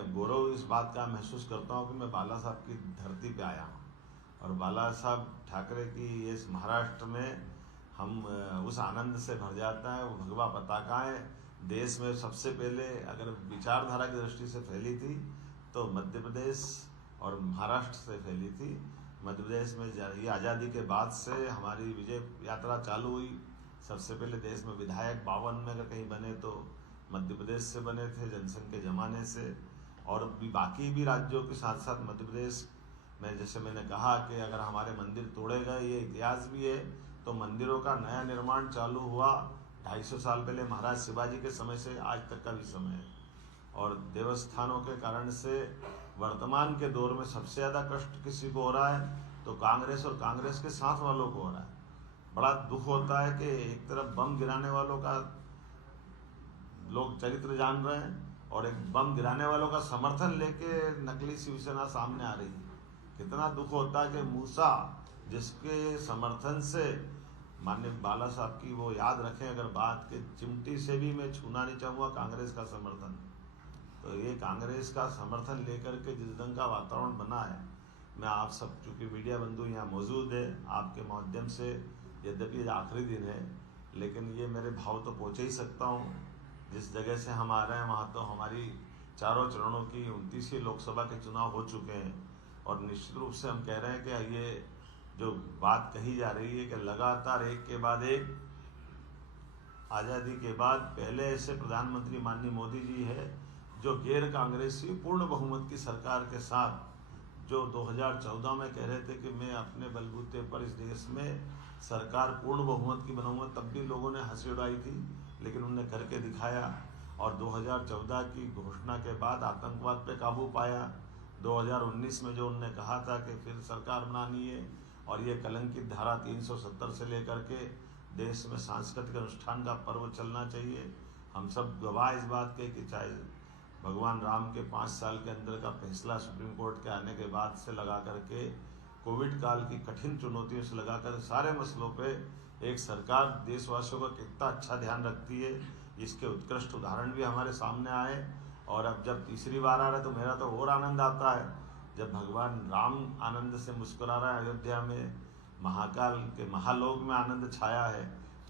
मैं गौरव इस बात का महसूस करता हूँ कि मैं बाला साहब की धरती पे आया हूँ, और बाला साहब ठाकरे की इस महाराष्ट्र में हम उस आनंद से भर जाता है। वो भगवा पताकाएं देश में सबसे पहले अगर विचारधारा की दृष्टि से फैली थी तो मध्य प्रदेश और महाराष्ट्र से फैली थी। मध्य प्रदेश में ये आज़ादी के बाद से हमारी विजय यात्रा चालू हुई। सबसे पहले देश में विधायक 52 में अगर कहीं बने तो मध्य प्रदेश से बने थे, जनसंघ के ज़माने से। और भी बाकी भी राज्यों के साथ साथ मध्य प्रदेश में, जैसे मैंने कहा कि अगर हमारे मंदिर तोड़े गए, ये इतिहास भी है, तो मंदिरों का नया निर्माण चालू हुआ 250 साल पहले महाराज शिवाजी के समय से आज तक का भी समय है। और देवस्थानों के कारण से वर्तमान के दौर में सबसे ज़्यादा कष्ट किसी को हो रहा है तो कांग्रेस और कांग्रेस के साथ वालों को हो रहा है। बड़ा दुख होता है कि एक तरफ बम गिराने वालों का लोग चरित्र जान रहे हैं और एक बम गिराने वालों का समर्थन लेके नकली शिवसेना सामने आ रही है। कितना दुख होता है कि मूसा जिसके समर्थन से माननीय बाला साहब की वो याद रखें अगर बात के चिमटी से भी मैं छूना नहीं चाहूँगा कांग्रेस का समर्थन। तो ये कांग्रेस का समर्थन लेकर के जिस ढंग का वातावरण बना है, मैं आप सब चूँकि मीडिया बंधु यहाँ मौजूद है, आपके माध्यम से यद्यपि आखिरी दिन है लेकिन ये मेरे भाव तो पहुँच ही सकता हूँ। जिस जगह से हम आ रहे हैं वहाँ तो हमारी चारों चरणों की 29वीं लोकसभा के चुनाव हो चुके हैं और निश्चित रूप से हम कह रहे हैं कि ये जो बात कही जा रही है कि लगातार एक के बाद एक आज़ादी के बाद पहले ऐसे प्रधानमंत्री माननीय मोदी जी है जो गैर कांग्रेसी पूर्ण बहुमत की सरकार के साथ जो 2014 में कह रहे थे कि मैं अपने बलबूते पर इस देश में सरकार पूर्ण बहुमत की बनाऊंगा, तब भी लोगों ने हंसी उड़ाई थी, लेकिन उन्होंने करके दिखाया। और 2014 की घोषणा के बाद आतंकवाद पे काबू पाया। 2019 में जो उन्होंने कहा था कि फिर सरकार बनानी है और ये कलंकित धारा 370 से लेकर के देश में सांस्कृतिक अनुष्ठान का पर्व चलना चाहिए। हम सब गवाह इस बात के कि चाहे भगवान राम के 5 साल के अंदर का फैसला सुप्रीम कोर्ट के आने के बाद से लगा करके कोविड काल की कठिन चुनौतियों से लगाकर सारे मसलों पे एक सरकार देशवासियों का कितना अच्छा ध्यान रखती है, इसके उत्कृष्ट उदाहरण भी हमारे सामने आए। और अब जब तीसरी बार आ रहा है तो मेरा तो और आनंद आता है जब भगवान राम आनंद से मुस्कुरा रहा है। अयोध्या में महाकाल के महालोक में आनंद छाया है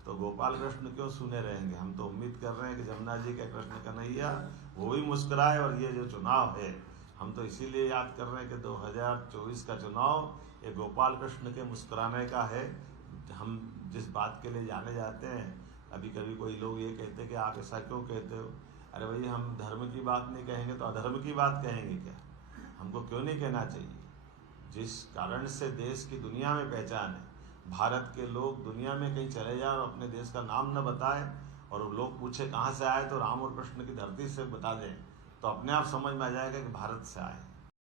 तो गोपाल कृष्ण क्यों सुने रहेंगे। हम तो उम्मीद कर रहे हैं कि जमुना जी के कृष्ण कन्हैया वो भी मुस्कुराए। और ये जो चुनाव है हम तो इसीलिए याद कर रहे हैं कि 2024 का चुनाव ये गोपाल कृष्ण के मुस्कुराने का है। हम जिस बात के लिए जाने जाते हैं, अभी कभी कोई लोग ये कहते हैं कि आप ऐसा क्यों कहते हो। अरे भाई, हम धर्म की बात नहीं कहेंगे तो अधर्म की बात कहेंगे क्या? हमको क्यों नहीं कहना चाहिए? जिस कारण से देश की दुनिया में पहचान है, भारत के लोग दुनिया में कहीं चले जाए और अपने देश का नाम न बताएं और लोग पूछे कहाँ से आए तो राम और कृष्ण की धरती से बता दें तो अपने आप समझ में आ जाएगा कि भारत से आए।